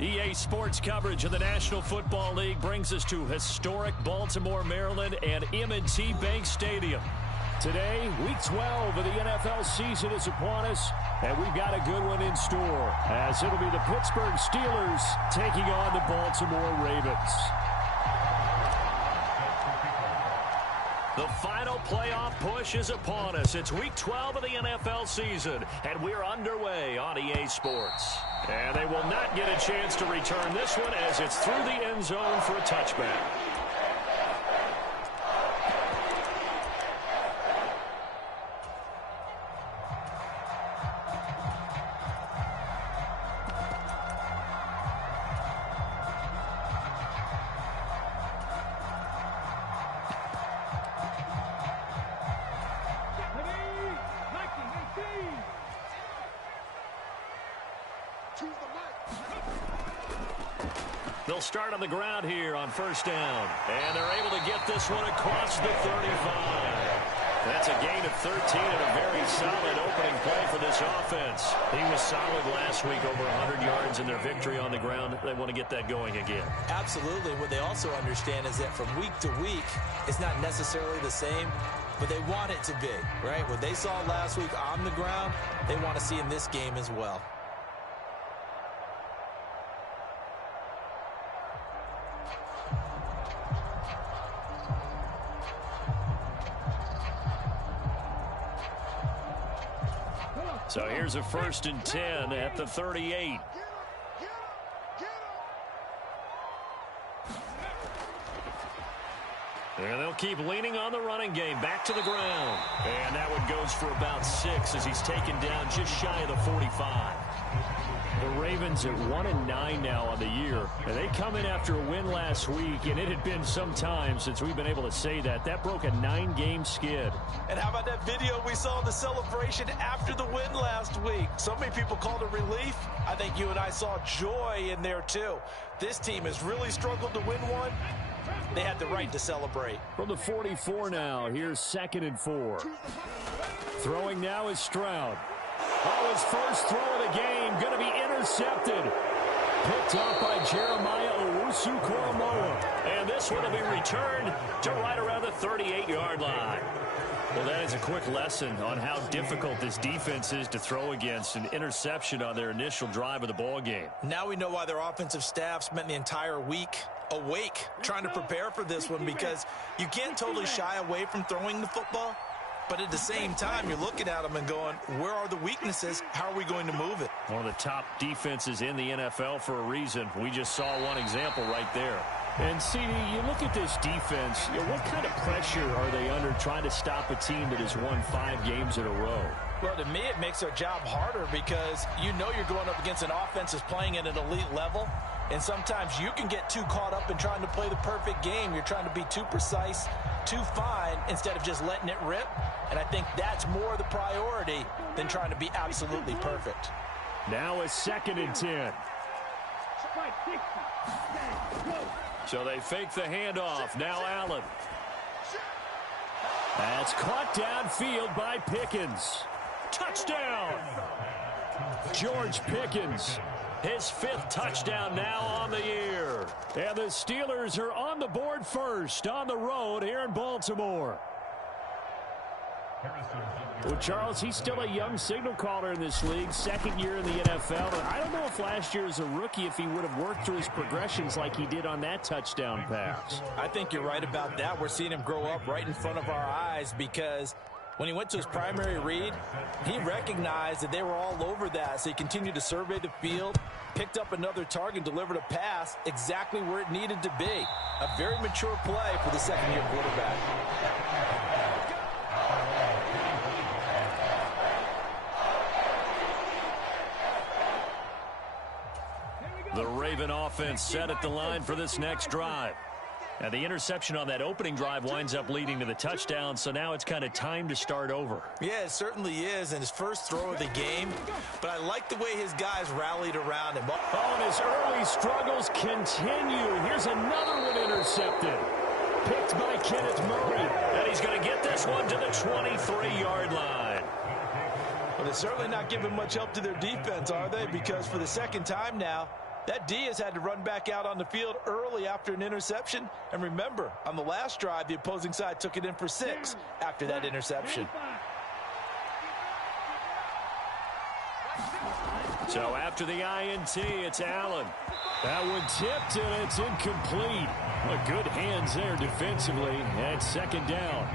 EA Sports coverage of the National Football League brings us to historic Baltimore, Maryland, and M&T Bank Stadium. Today, Week 12 of the NFL season is upon us, and we've got a good one in store, as it'll be the Pittsburgh Steelers taking on the Baltimore Ravens. The final playoff push is upon us. It's Week 12 of the NFL season, and we're underway on EA Sports. And they will not get a chance to return this one as it's through the end zone for a touchback. They'll start on the ground here on first down. And they're able to get this one across the 35. That's a gain of 13 and a very solid opening play for this offense. He was solid last week, over 100 yards in their victory on the ground. They want to get that going again. Absolutely. What they also understand is that from week to week, it's not necessarily the same, but they want it to be, right? What they saw last week on the ground, they want to see in this game as well. So here's a 1st and 10 at the 38. And they'll keep leaning on the running game. Back to the ground. And that one goes for about 6 as he's taken down just shy of the 45. The Ravens at 1-9 now on the year. And they come in after a win last week, and it had been some time since we've been able to say that. That broke a 9-game skid. And how about that video we saw, the celebration after the win last week? So many people called it relief. I think you and I saw joy in there too. This team has really struggled to win one. They had the right to celebrate. From the 44 now, here's 2nd and 4. Throwing now is Stroud. Oh, his first throw of the game, going to be intercepted. Picked up by Jeremiah Owusu-Koramoah. And this one will be returned to right around the 38-yard line. Well, that is a quick lesson on how difficult this defense is to throw against. An interception on their initial drive of the ball game. Now we know why their offensive staff spent the entire week awake trying to prepare for this one, because you can't totally shy away from throwing the football. But at the same time, you're looking at them and going, where are the weaknesses? How are we going to move it? One of the top defenses in the NFL for a reason. We just saw one example right there. And, CD, you look at this defense, what kind of pressure are they under trying to stop a team that has won 5 games in a row? Well, to me, it makes their job harder because you know you're going up against an offense that's playing at an elite level. And sometimes you can get too caught up in trying to play the perfect game. You're trying to be too precise, too fine, instead of just letting it rip. And I think that's more the priority than trying to be absolutely perfect. Now a 2nd and 10. So they fake the handoff. Now Allen. That's caught downfield by Pickens. Touchdown! George Pickens. His 5th touchdown now on the year. And the Steelers are on the board first on the road here in Baltimore. Well, Charles, he's still a young signal caller in this league, 2nd year in the NFL. And I don't know if last year as a rookie, if he would have worked through his progressions like he did on that touchdown pass. I think you're right about that. We're seeing him grow up right in front of our eyes, because when he went to his primary read, he recognized that they were all over that. So he continued to survey the field, picked up another target, delivered a pass exactly where it needed to be. A very mature play for the 2nd-year quarterback. The Raven offense set at the line for this next drive. Now, the interception on that opening drive winds up leading to the touchdown, so now it's kind of time to start over. Yeah, it certainly is, and his first throw of the game. But I like the way his guys rallied around him. Oh, and his early struggles continue. Here's another one intercepted. Picked by Kenneth Murray. And he's going to get this one to the 23-yard line. Well, they're certainly not giving much help to their defense, are they? Because for the second time now, that D has had to run back out on the field early after an interception. And remember, on the last drive, the opposing side took it in for 6 after that interception. So after the INT, it's Allen. That one tipped, and it's incomplete. Well, good hands there defensively, and second down.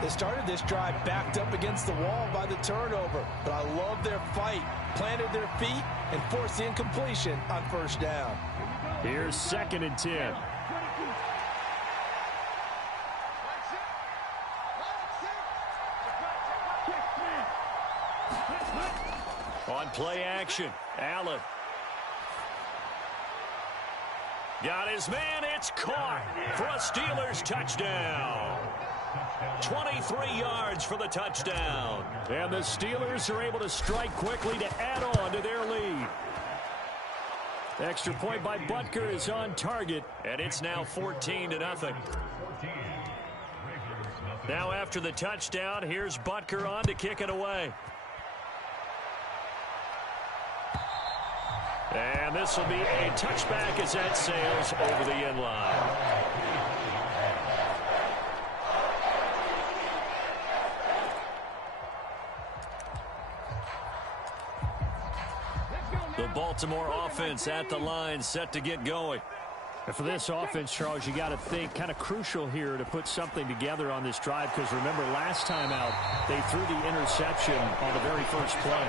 They started this drive backed up against the wall by the turnover, but I love their fight. Planted their feet and forced the incompletion on first down. Here's 2nd and 10. On play action, Allen. Got his man, it's caught for a Steelers touchdown. 23 yards for the touchdown. And the Steelers are able to strike quickly to add on to their lead. Extra point by Butker is on target, and it's now 14-0. Now after the touchdown, here's Butker on to kick it away. And this will be a touchback as that sails over the end line. The Baltimore offense at the line, set to get going. And for this offense, Charles, you got to think kind of crucial here to put something together on this drive, because remember last time out they threw the interception on the very first play.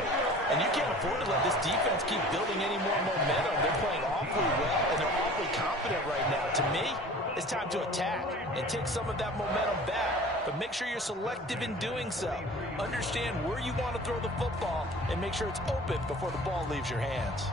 And you can't afford to let this defense keep building any more momentum. They're playing awfully well, and they're awfully confident right now. To me, it's time to attack and take some of that momentum back. But make sure you're selective in doing so. Understand where you want to throw the football and make sure it's open before the ball leaves your hands.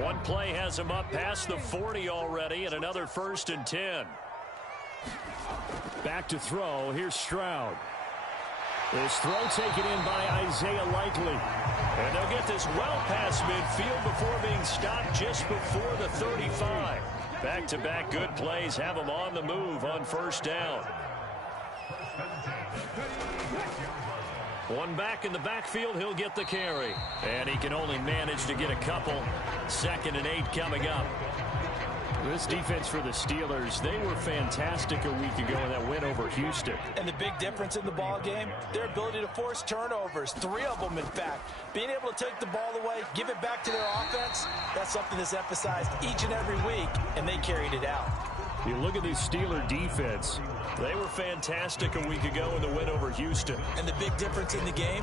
One play has him up past the 40 already, and another 1st and 10. Back to throw. Here's Stroud. This throw taken in by Isaiah Likely. And they'll get this well past midfield before being stopped just before the 35. Back-to-back good plays have him on the move on first down. One back in the backfield, he'll get the carry. And he can only manage to get a couple. 2nd and 8 coming up. This defense for the Steelers, they were fantastic a week ago in that win over Houston. And the big difference in the ball game, their ability to force turnovers, 3 of them in fact. Being able to take the ball away, give it back to their offense, that's something that's emphasized each and every week, and they carried it out. You look at this Steeler defense. They were fantastic a week ago in the win over Houston. And the big difference in the game,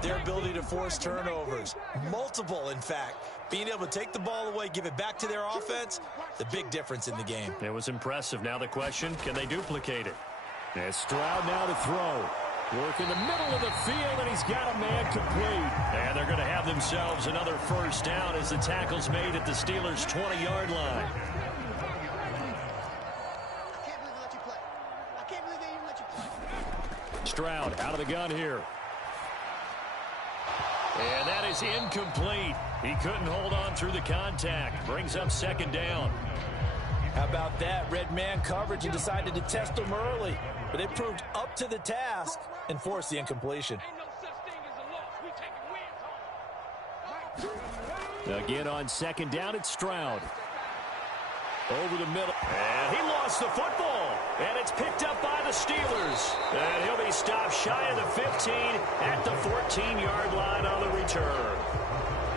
their ability to force turnovers. Multiple, in fact. Being able to take the ball away, give it back to their offense, the big difference in the game. It was impressive. Now the question, can they duplicate it? And Stroud now to throw. Work in the middle of the field, and he's got a man complete. And they're going to have themselves another first down as the tackle's made at the Steelers' 20-yard line. Stroud out of the gun here. And that is incomplete. He couldn't hold on through the contact. Brings up 2nd down. How about that? Red man coverage and decided to test them early. But they proved up to the task and forced the incompletion. Again on 2nd down, it's Stroud. Over the middle. And he lost the football. And it's picked up by the Steelers. And he'll be stopped shy of the 15 at the 14-yard line on the return.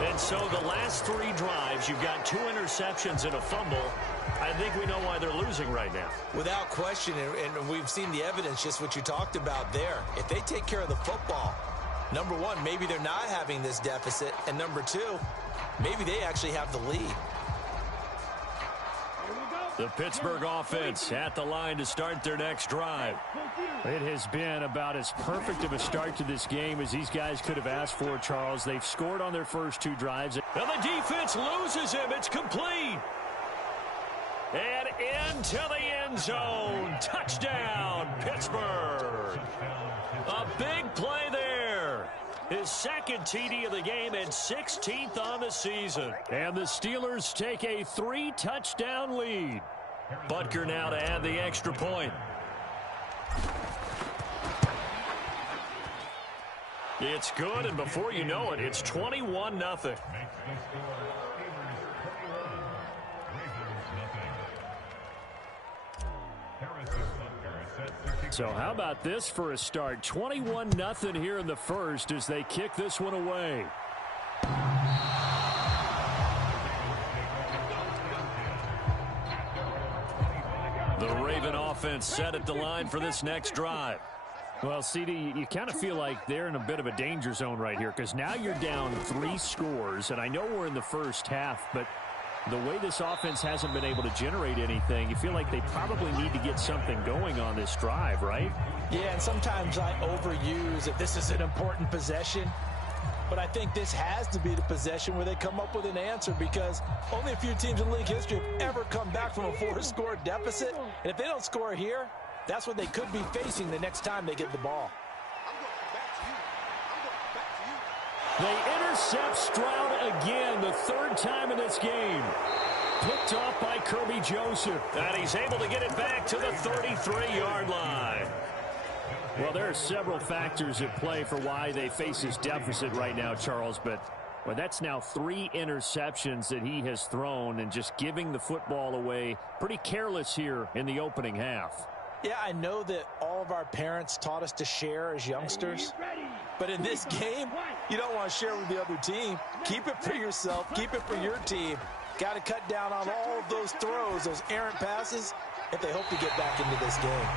And so the last 3 drives, you've got 2 interceptions and a fumble. I think we know why they're losing right now. Without question, and we've seen the evidence, just what you talked about there. If they take care of the football, number one, maybe they're not having this deficit. And number 2, maybe they actually have the lead. The Pittsburgh offense at the line to start their next drive. It has been about as perfect of a start to this game as these guys could have asked for, Charles. They've scored on their first 2 drives. And the defense loses him. It's complete. And into the end zone. Touchdown, Pittsburgh. A big play there. His second TD of the game and 16th on the season. And the Steelers take a 3-touchdown lead. Butker now to add the extra point. It's good, and before you know it, it's 21-0. So how about this for a start? 21-0 here in the first as they kick this one away. The Raven offense set at the line for this next drive. Well, CD, you kind of feel like they're in a bit of a danger zone right here because now you're down 3 scores, and I know we're in the first half, but the way this offense hasn't been able to generate anything, you feel like they probably need to get something going on this drive, right? Yeah, and sometimes I overuse that this is an important possession. But I think this has to be the possession where they come up with an answer because only a few teams in league history have ever come back from a 4-score deficit. And if they don't score here, that's what they could be facing the next time they get the ball. They intercept Stroud again, the 3rd time in this game. Picked off by Kirby Joseph. And he's able to get it back to the 33-yard line. Well, there are several factors at play for why they face this deficit right now, Charles, but well, that's now 3 interceptions that he has thrown and just giving the football away. Pretty careless here in the opening half. Yeah, I know that all of our parents taught us to share as youngsters. But in this game, you don't want to share with the other team. Keep it for yourself. Keep it for your team. Got to cut down on all of those throws, those errant passes, if they hope to get back into this game.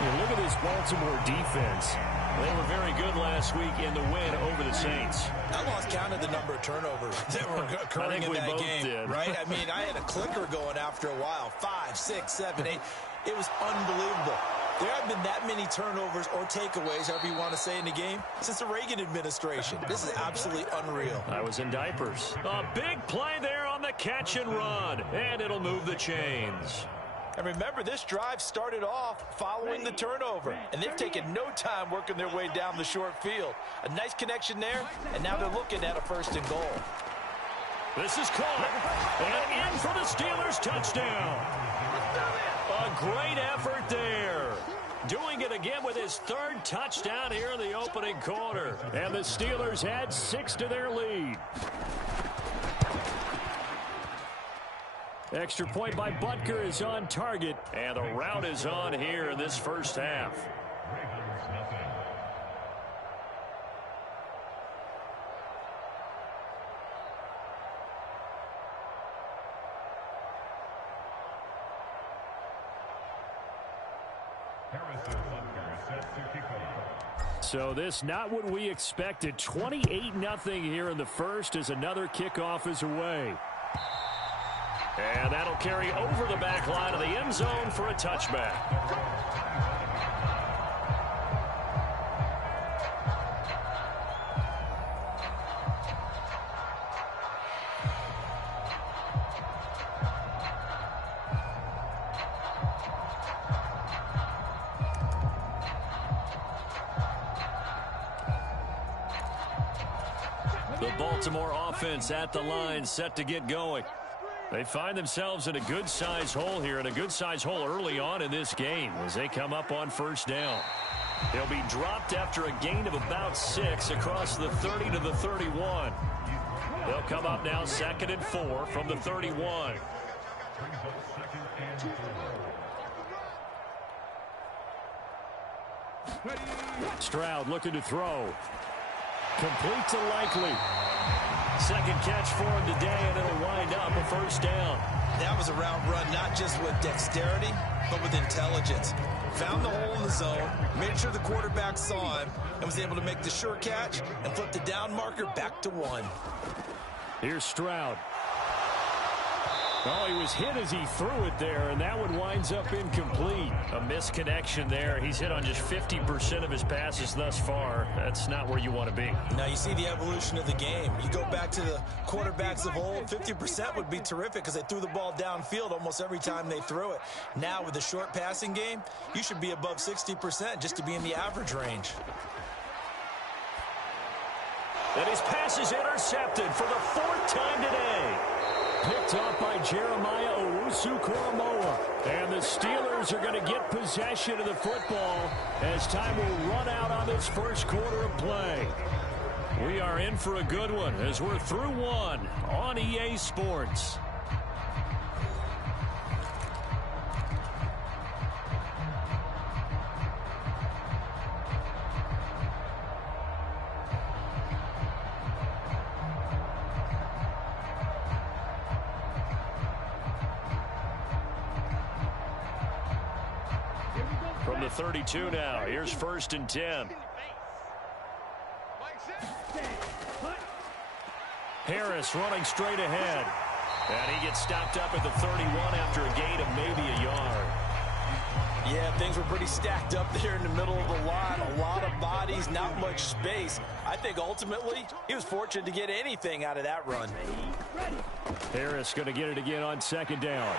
Yeah, look at this Baltimore defense. They were very good last week in the win over the Saints. I lost count of the number of turnovers that were occurring in that game, right? I mean, I had a clicker going after a while. 5, 6, 7, 8. It was unbelievable. There haven't been that many turnovers or takeaways, however you want to say, in the game since the Reagan administration. This is absolutely unreal. I was in diapers. A big play there on the catch and run, and it'll move the chains. And remember, this drive started off following the turnover, and they've taken no time working their way down the short field. A nice connection there, and now they're looking at a 1st and goal. This is caught, and in for the Steelers touchdown. A great effort there. Doing it again with his 3rd touchdown here in the opening quarter. And the Steelers add 6 to their lead. Extra point by Butker is on target. And the route is on here in this first half. So this not what we expected. 28-0 here in the first as another kickoff is away. And that'll carry over the back line of the end zone for a touchback. The Baltimore offense at the line, set to get going. They find themselves in a good-sized hole here, and a good-sized hole early on in this game as they come up on 1st down. They'll be dropped after a gain of about 6 across the 30 to the 31. They'll come up now 2nd and 4 from the 31. Stroud looking to throw. Complete to Likely. 2nd catch for him today, and it'll wind up a 1st down. That was a route run not just with dexterity, but with intelligence. Found the hole in the zone, made sure the quarterback saw him, and was able to make the sure catch and flip the down marker back to 1. Here's Stroud. Oh, he was hit as he threw it there, and that one winds up incomplete. A misconnection there. He's hit on just 50% of his passes thus far. That's not where you want to be. Now you see the evolution of the game. You go back to the quarterbacks of old, 50% would be terrific because they threw the ball downfield almost every time they threw it. Now with the short passing game, you should be above 60% just to be in the average range. And his pass is intercepted for the 4th time today. Picked off by Jeremiah Owusu-Koramoah. And the Steelers are going to get possession of the football as time will run out on this first quarter of play. We are in for a good one as we're through one on EA Sports. From the 32 now, here's 1st and 10. Harris running straight ahead. And he gets stopped up at the 31 after a gain of maybe a yard. Yeah, things were pretty stacked up there in the middle of the line. A lot of bodies, not much space. I think ultimately he was fortunate to get anything out of that run. Harris going to get it again on 2nd down.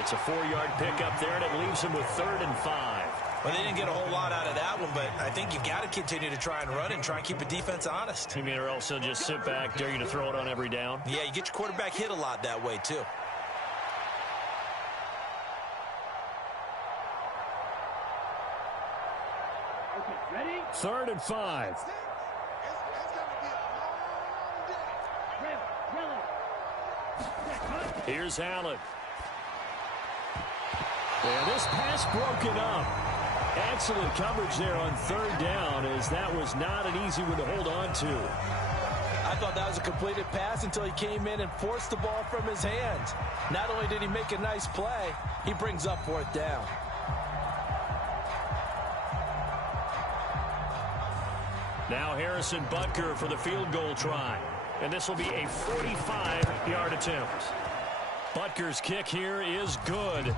It's a 4-yard pickup there, and it leaves him with 3rd and 5. Well, they didn't get a whole lot out of that one, but I think you got to continue to try and run and try and keep the defense honest. You mean or else he'll just sit back, dare you to throw it on every down? Yeah, you get your quarterback hit a lot that way, too. Ready? 3rd and 5. Here's Allen. And this pass broken up. Excellent coverage there on 3rd down, as that was not an easy one to hold on to. I thought that was a completed pass until he came in and forced the ball from his hands. Not only did he make a nice play, he brings up 4th down. Now Harrison Butker for the field goal try. And this will be a 45-yard attempt. Butker's kick here is good.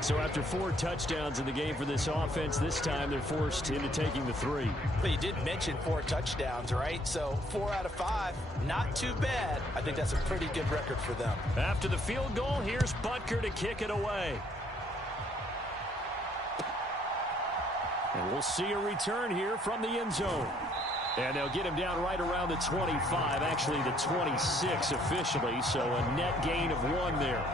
So after 4 touchdowns in the game for this offense, this time they're forced into taking the 3. But you did mention 4 touchdowns, right? So 4 out of 5, not too bad. I think that's a pretty good record for them. After the field goal, here's Butker to kick it away. And we'll see a return here from the end zone. And they'll get him down right around the 25, actually the 26 officially, so a net gain of 1 there.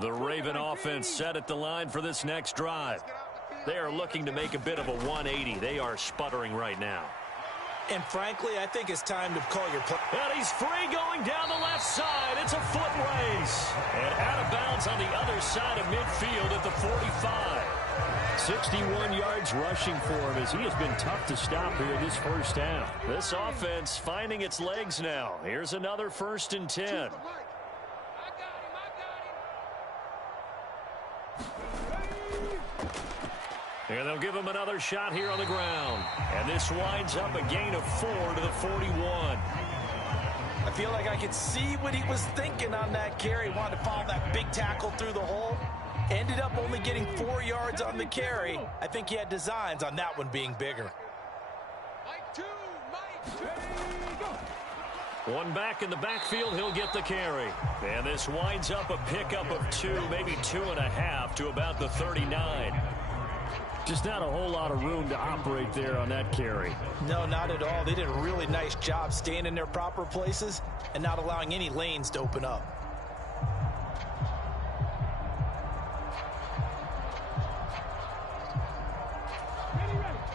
The Raven offense set at the line for this next drive. They are looking to make a bit of a 180. They are sputtering right now. And frankly, I think it's time to call your play. And he's free going down the left side. It's a foot race. And out of bounds on the other side of midfield at the 45. 61 yards rushing for him as he has been tough to stop here this first half. This offense finding its legs now. Here's another 1st and 10. And they'll give him another shot here on the ground. And this winds up a gain of 4 to the 41. I feel like I could see what he was thinking on that carry. Wanted to follow that big tackle through the hole. Ended up only getting 4 yards on the carry. I think he had designs on that one being bigger. One back in the backfield, he'll get the carry. And this winds up a pickup of 2, maybe 2.5 to about the 39. Just not a whole lot of room to operate there on that carry. No, not at all. They did a really nice job staying in their proper places and not allowing any lanes to open up.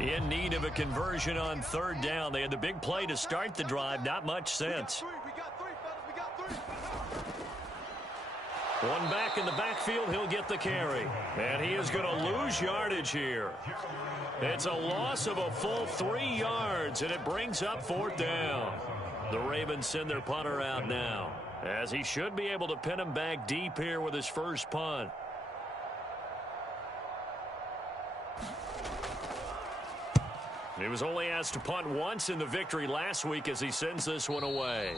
In need of a conversion on 3rd down. They had the big play to start the drive. Not much sense. One back in the backfield, he'll get the carry. And he is going to lose yardage here. It's a loss of a full 3 yards, and it brings up 4th down. The Ravens send their punter out now, as he should be able to pin him back deep here with his first punt. He was only asked to punt once in the victory last week as he sends this one away.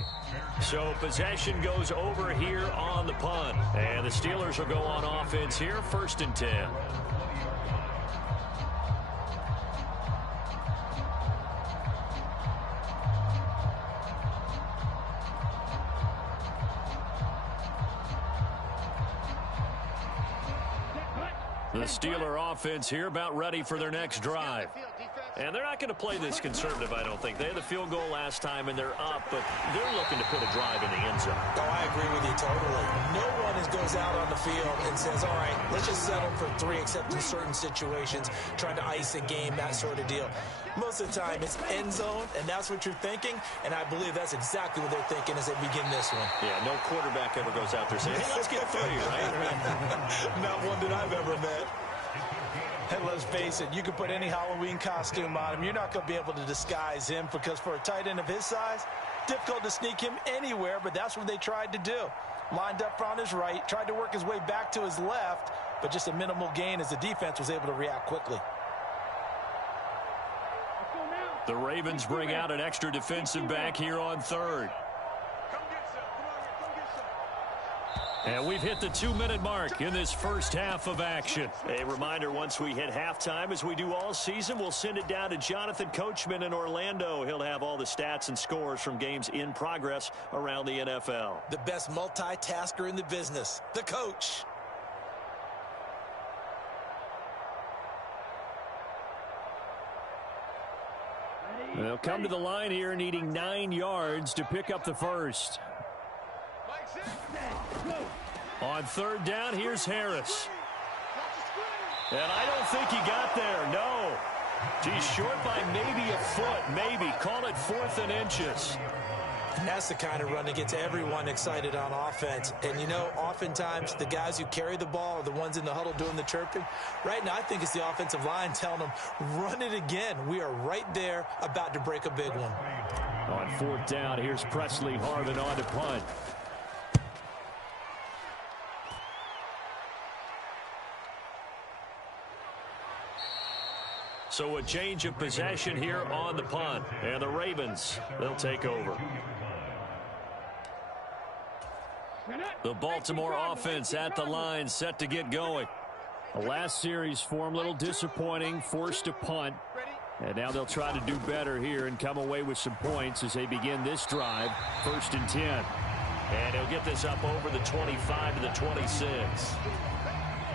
So possession goes over here on the punt. And the Steelers will go on offense here, 1st and 10. The Steeler offense here about ready for their next drive. And they're not going to play this conservative, I don't think. They had the field goal last time, and they're up, but they're looking to put a drive in the end zone. Oh, I agree with you totally. No one goes out on the field and says, all right, let's just settle for 3, except in certain situations, trying to ice a game, that sort of deal. Most of the time, it's end zone, and that's what you're thinking, and I believe that's exactly what they're thinking as they begin this one. Yeah, no quarterback ever goes out there saying, hey, let's get 3, right? Not one that I've ever met. And let's face it, you can put any Halloween costume on him. You're not going to be able to disguise him because for a tight end of his size, difficult to sneak him anywhere, but that's what they tried to do. Lined up on his right, tried to work his way back to his left, but just a minimal gain as the defense was able to react quickly. The Ravens bring out an extra defensive back here on 3rd. And we've hit the 2-minute mark in this first half of action. A reminder, once we hit halftime, as we do all season, we'll send it down to Jonathan Coachman in Orlando. He'll have all the stats and scores from games in progress around the NFL. The best multitasker in the business, the coach. They'll come to the line here needing 9 yards to pick up the first. On 3rd down, here's Harris. And I don't think he got there, no. He's short by maybe a foot, maybe. Call it 4th and inches. And that's the kind of run that gets everyone excited on offense. And, you know, oftentimes the guys who carry the ball are the ones in the huddle doing the chirping. Right now, I think it's the offensive line telling them, run it again. We are right there about to break a big one. On 4th down, here's Presley Harvin on to punt. So a change of possession here on the punt. And the Ravens, they'll take over. The Baltimore offense at the line, set to get going. The last series form, a little disappointing, forced to punt. And now they'll try to do better here and come away with some points as they begin this drive, 1st and 10. And he'll get this up over the 25 to the 26.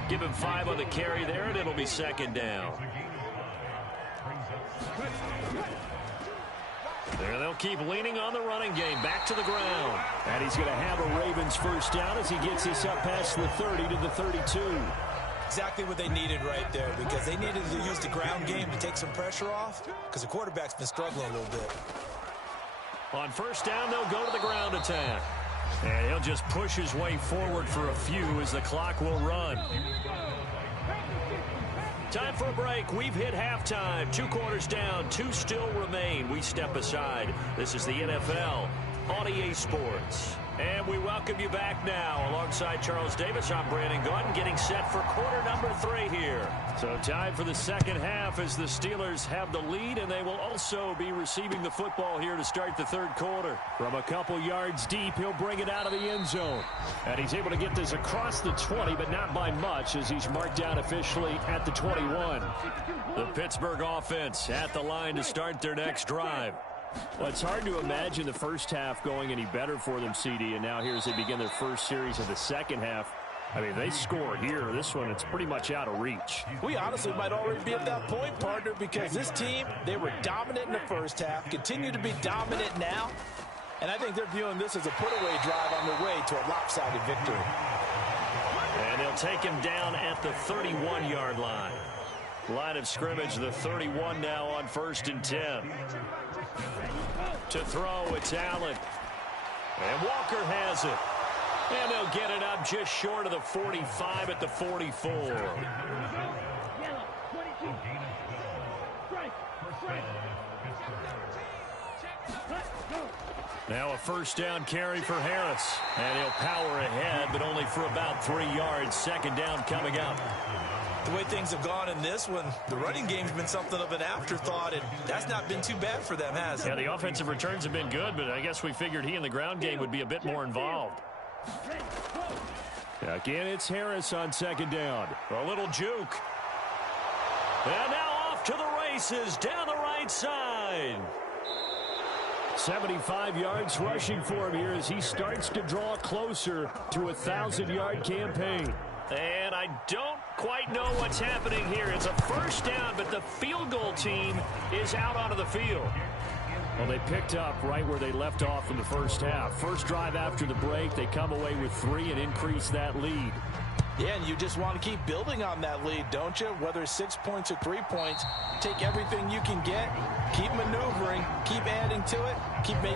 Give him 5 on the carry there, and it'll be 2nd down. There they'll keep leaning on the running game. Back to the ground. And he's going to have a Ravens first down as he gets this up past the 30 to the 32. Exactly what they needed right there, because they needed to use the ground game to take some pressure off, because the quarterback's been struggling a little bit. On 1st down, they'll go to the ground attack. And he'll just push his way forward for a few as the clock will run. Time for a break. We've hit halftime. 2 quarters down. 2 still remain. We step aside. This is the NFL on EA Sports. And we welcome you back now. Alongside Charles Davis, I'm Brandon Gaudin, getting set for quarter number 3 here. So time for the second half as the Steelers have the lead, and they will also be receiving the football here to start the 3rd quarter. From a couple yards deep, he'll bring it out of the end zone. And he's able to get this across the 20, but not by much, as he's marked down officially at the 21. The Pittsburgh offense at the line to start their next drive. Well, it's hard to imagine the first half going any better for them, CD, and now here as they begin their first series of the second half. I mean, they score here. This one, it's pretty much out of reach. We honestly might already be at that point, partner, because this team, they were dominant in the first half, continue to be dominant now, and I think they're viewing this as a put-away drive on their way to a lopsided victory. And they'll take him down at the 31-yard line. Line of scrimmage, the 31 now on 1st and 10. To throw, it's Allen. And Walker has it. And they'll he'll get it up just short of the 45 at the 44. Now a first down carry for Harris. And he'll power ahead, but only for about 3 yards. Second down coming up. The way things have gone in this one, the running game's been something of an afterthought, and that's not been too bad for them, has it? Yeah, the offensive returns have been good, but I guess we figured he in the ground game would be a bit more involved. Again, it's Harris on second down. A little juke. And now off to the races down the right side. 75 yards rushing for him here as he starts to draw closer to a 1,000-yard campaign. And I don't quite know what's happening here. It's a first down, but the field goal team is out onto the field. Well, they picked up right where they left off in the first half. First drive after the break, they come away with 3 and increase that lead. Yeah, and you just want to keep building on that lead, don't you? Whether it's 6 points or 3 points, take everything you can get, keep maneuvering, keep adding to it, keep making